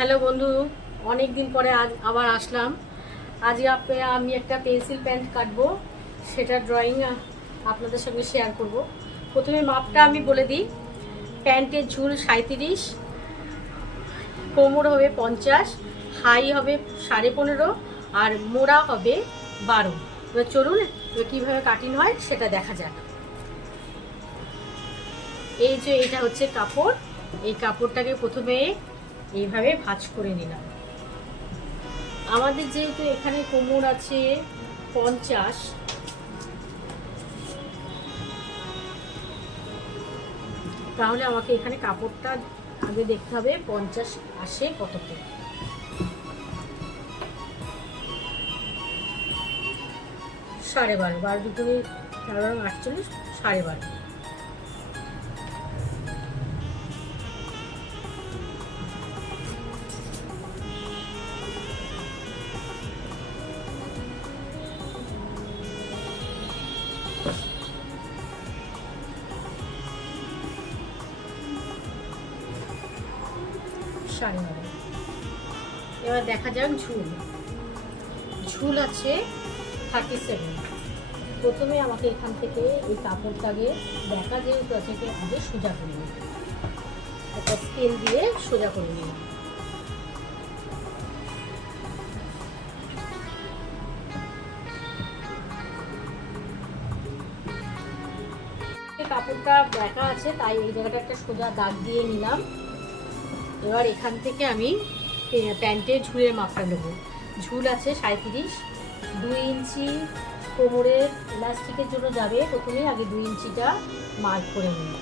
Hello বন্ধু, অনেক দিন পরে আজ আবার আসলাম। আজ আমি একটা পেন্সিল প্যান্ট কাটবো, সেটা ড্রয়িং আপনাদের সঙ্গে শেয়ার করব। প্রথমে মাপটা আমি বলে দিই। প্যান্টের ঝুল 37, কোমর হবে 50, হাই হবে 15.5 আর মোড়া হবে 12। এবার চলুন এবার কীভাবে কাটিং হয় সেটা দেখা যাক। এই যে এটা হচ্ছে কাপড়, এই কাপড়টাকে প্রথমে এইভাবে ভাঁজ করে নিলাম। আমাদের যেহেতু এখানে কোমর আছে 50, তাহলে আমাকে এখানে কাপড়টা আগে দেখতে হবে 50 আসে কততে। সাড়ে 12, 12 দুপুরে 4 48, 12.5। এবার দেখা যাক ঝুল আছে 37। প্রথমে আমাকে এখান থেকে এই কাপড়টাকে দেখা যেহেতু আছে আগে সোজা করে নিই, একটা স্কেল দিয়ে সোজা করে নিই। কাপড়টা দেখা আছে তাই এই জায়গাটা একটা সোজা দাগ দিয়ে নিলাম। এবার এখান থেকে আমি প্যান্টের ঝুলের মাপটা নেবো। ঝুল আছে 37, 2 ইঞ্চি কোমরের ইলাস্টিকের জন্য যাবে। প্রথমে আগে 2 ইঞ্চিটা মার্ক করে নিই।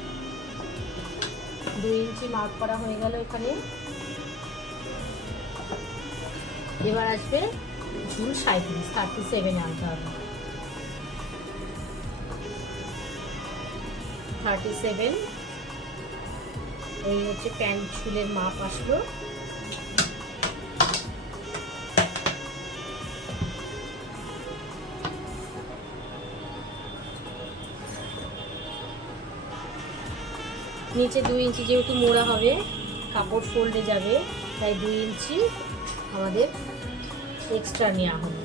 2 ইঞ্চি মার্ক করা হয়ে গেল এখানে। এবার আসবে ঝুল 37 আনতে হবে। 37 এই হচ্ছে প্যান্ট ঝুলের মাপ আসলো। নিচে 2 ইঞ্চি যেহেতু মোড়া হবে, কাপড় ফোল্ডে যাবে, তাই 2 ইঞ্চি আমাদের এক্সট্রা নেওয়া হলো।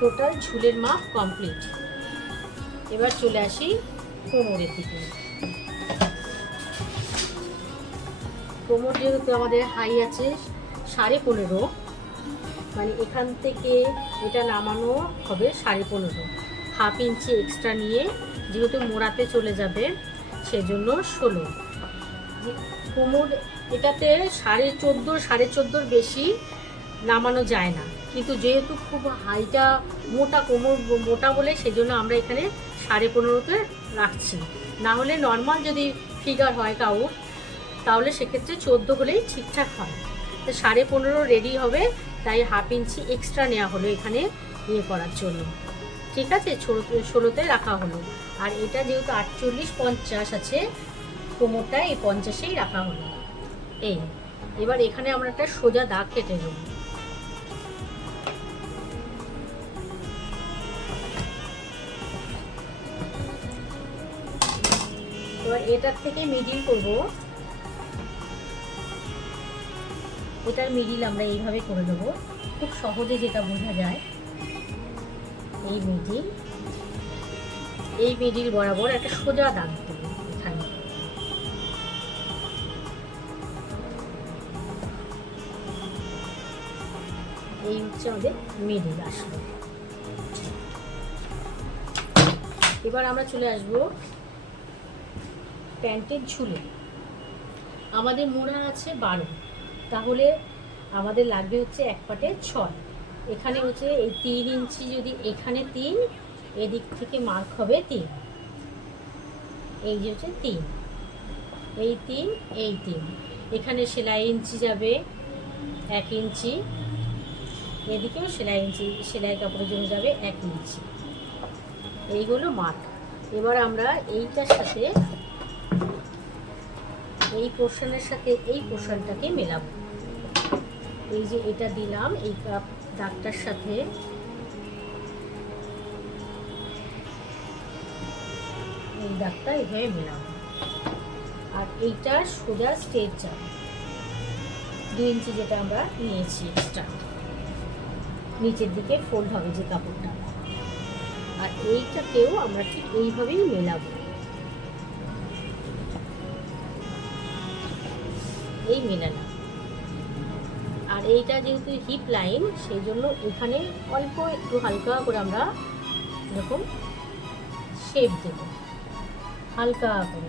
টোটাল ঝুলের মাপ কমপ্লিট। এবার চলে আসি কোমরের দিকে। কোমর যেহেতু আমাদের হাই আছে 15.5, মানে এখান থেকে এটা নামানো হবে 15.5, হাফ ইঞ্চি এক্সট্রা নিয়ে, যেহেতু মোড়াতে চলে যাবে সেজন্য 16। কোমর এটাতে 14.5, 14.5 বেশি নামানো যায় না, কিন্তু যেহেতু খুব হাইটা মোটা, কোমর মোটা বলে সেজন্য আমরা এখানে 15.5তে রাখছি। না হলে নর্মাল যদি ফিগার হয় কাউর, তাহলে সেক্ষেত্রে 14 হলেই ঠিকঠাক হয়। তো 15.5 রেডি হবে, তাই হাফ ইঞ্চি এক্সট্রা নেওয়া হলো এখানে ইয়ে করার জন্য। ঠিক আছে, 16তে রাখা হলো। আর এটা যেহেতু 48, 50 আছে, কোমরটা এই 50-এই রাখা হলো। এই এবার এখানে আমরা একটা সোজা দাগ কেটে নেব। এবার এটার থেকে মিডিল করব। এটার মিডিল আমরা এইভাবে করে দেবো, খুব সহজে যেটা বোঝা যায়। এই মিডিল বরাবর একটা সোজা দাগ দেবো এখানে। এই হচ্ছে আমাদের মিডিল আসলো। এবার আমরা চলে আসবো প্যান্টের ঝুলে। আমাদের মোড়া আছে 12, তাহলে আমাদের লাগবে হচ্ছে এক পাটে 6। এখানে হচ্ছে এই 3 ইঞ্চি, যদি এখানে 3, এদিক থেকে মার্ক হবে 3। এই যে হচ্ছে 3, এই 3, এই 3। এখানে সেলাই ইঞ্চি যাবে 1 ইঞ্চি, এদিকেও সেলাই কাপড়ের জন্য যাবে 1 ইঞ্চি। এইগুলো মার্ক। এবার আমরা এইটার সাথে, এই পোর্শনের সাথে এই পোর্শনটাকে মেলাবো। এই যে এটা দিলাম, এই দাগটার সাথে এই দাগটা এইভাবে মেলাবো। আর এইটা সোজা স্ট্রেট যাবে 2 ইঞ্চি যেটা আমরা নিয়েছি এক্সট্রা, নিচের দিকে ফোল্ড হবে যে কাপড়টা। আর এইটাকেও আমরা ঠিক এইভাবেই মেলাবো, এই মেলালাম। আর এইটা যেহেতু হিপ লাইন, সেই জন্য এখানে অল্প একটু হালকা করে আমরা এরকম শেপ দেব, হালকা করে,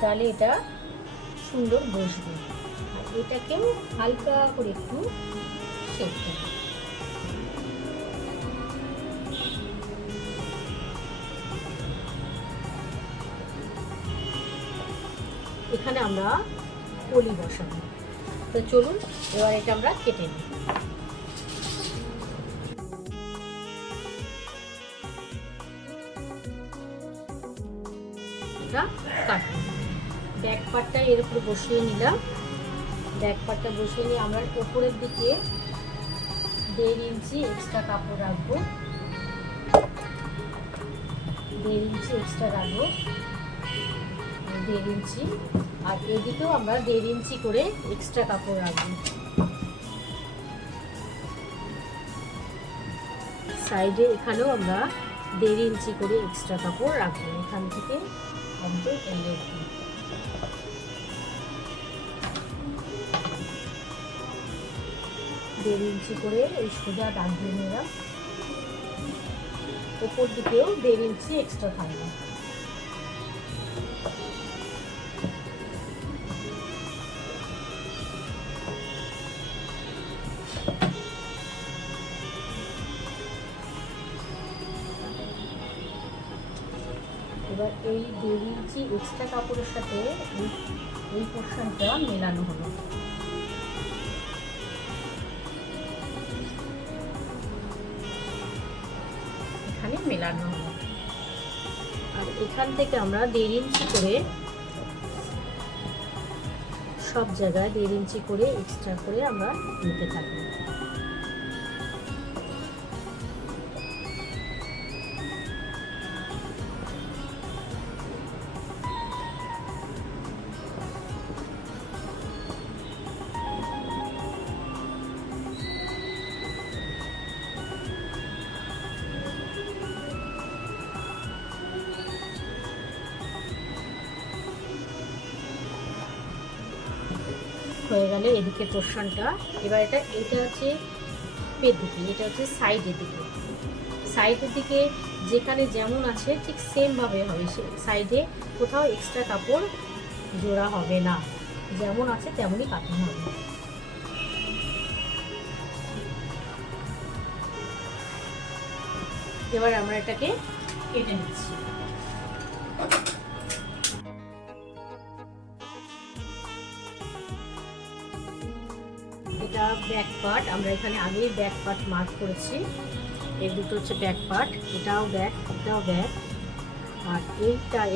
তাহলে এটা সুন্দর বসবে। আর এটাকেও হালকা করে একটু শেপ দেব। এখানে আমরা কলি বসাবো। তো চলুন এবার এটা আমরা কেটে নিই। এটা কাটবো। ব্যাক পার্টটা এর উপরে বসিয়ে নিলাম। ব্যাক পার্টটা বসিয়ে নিয়ে আমরা উপরের দিকে 1.5 ইঞ্চি এক্সট্রা কাপড় রাখবো, 1.5 ইঞ্চি এক্সট্রা রাখবো, 1.5 ইঞ্চি। আর এদিকেও আমরা 1.5 ইঞ্চি করে এক্সট্রা কাপড় রাখবো। সাইডে এখানেও আমরা 1.5 ইঞ্চি করে এক্সট্রা কাপড় রাখবো, এখান থেকে একদম এই অবধি। দেড় ইঞ্চি করে এই সোজা দাগ দিয়ে নিলাম। ওপর দিকেও 1.5 ইঞ্চি এক্সট্রা থাকবে। এবার এই 1.5 ইঞ্চি এক্সট্রা কাপড়ের সাথে এই পোর্শনটা মেলানো হলো। এখানে মেলানো হলো। আর এখান থেকে আমরা 1.5 ইঞ্চি করে সব জায়গায় 1.5 ইঞ্চি করে এক্সট্রা করে আমরা নিতে থাকবো। হয়ে গেলে এদিকে পোর্শনটা। এবার এটা হচ্ছে পেট দিকে, এটা হচ্ছে সাইডের দিকে। সাইডের দিকে যেখানে যেমন আছে ঠিক সেমভাবে হবে, সাইডে কোথাও এক্সট্রা কাপড় জোড়া হবে না, যেমন আছে তেমনই কাটানো হবে। এবার আমরা এটাকে কেটে নিচ্ছি। এটা ব্যাক পার্ট, আমরা এখানে আগেই ব্যাক পার্ট মার্ক করেছি। এই দুটো হচ্ছে ব্যাক পার্ট, এটাও ব্যাক, এটাও ব্যাক। আর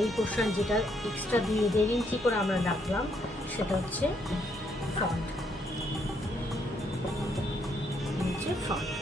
এই পোর্শন যেটা এক্সট্রা 1.5 ইঞ্চি করে আমরা রাখলাম সেটা হচ্ছে ফ্রন্ট, ফ্রন্ট।